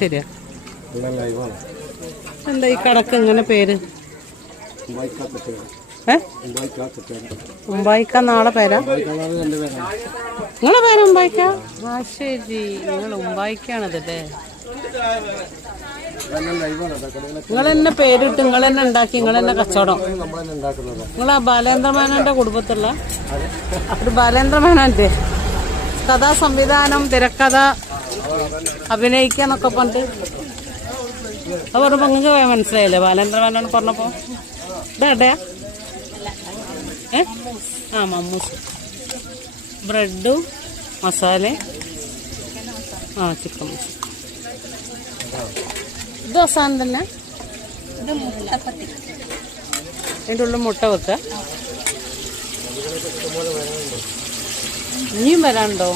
ശരിയാ. എന്താ ഈ കടക്ക് ഇങ്ങനെ പേര്? ഉമ്പായിക്ക നാളെ പേരാ? നിങ്ങളെ പേര് ഉമ്പായിക്ക? ആ ശരി, നിങ്ങൾ ഉമ്പായിക്കാണതല്ലേ. നിങ്ങൾ തന്നെ പേരിട്ട് നിങ്ങൾ തന്നെ ഉണ്ടാക്കി നിങ്ങൾ തന്നെ കച്ചവടം. നിങ്ങൾ ആ ബാലേന്ദ്രമേനോന്റെ കുടുംബത്തുള്ള ഒരു ബാലേന്ദ്രമേനോന്റെ കഥാ സംവിധാനം, തിരക്കഥ, അഭിനയിക്കാന്നൊക്കെ പറഞ്ഞിട്ട് അത് പറയുമ്പോ നിങ്ങൾക്ക് മനസ്സിലായില്ലേ ബാലേന്ദ്രമേനോൻ പറഞ്ഞപ്പോ? ഇതെവിടെയാ? ആ മമ്മൂസ്. ബ്രെഡും മസാലയും ചിക്കൻ മസാല. ഇത് അവസാനം തന്നെ അതിൻ്റെ ഉള്ളിൽ മുട്ട വെക്കുക. ഇനിയും വരാനുണ്ടോ?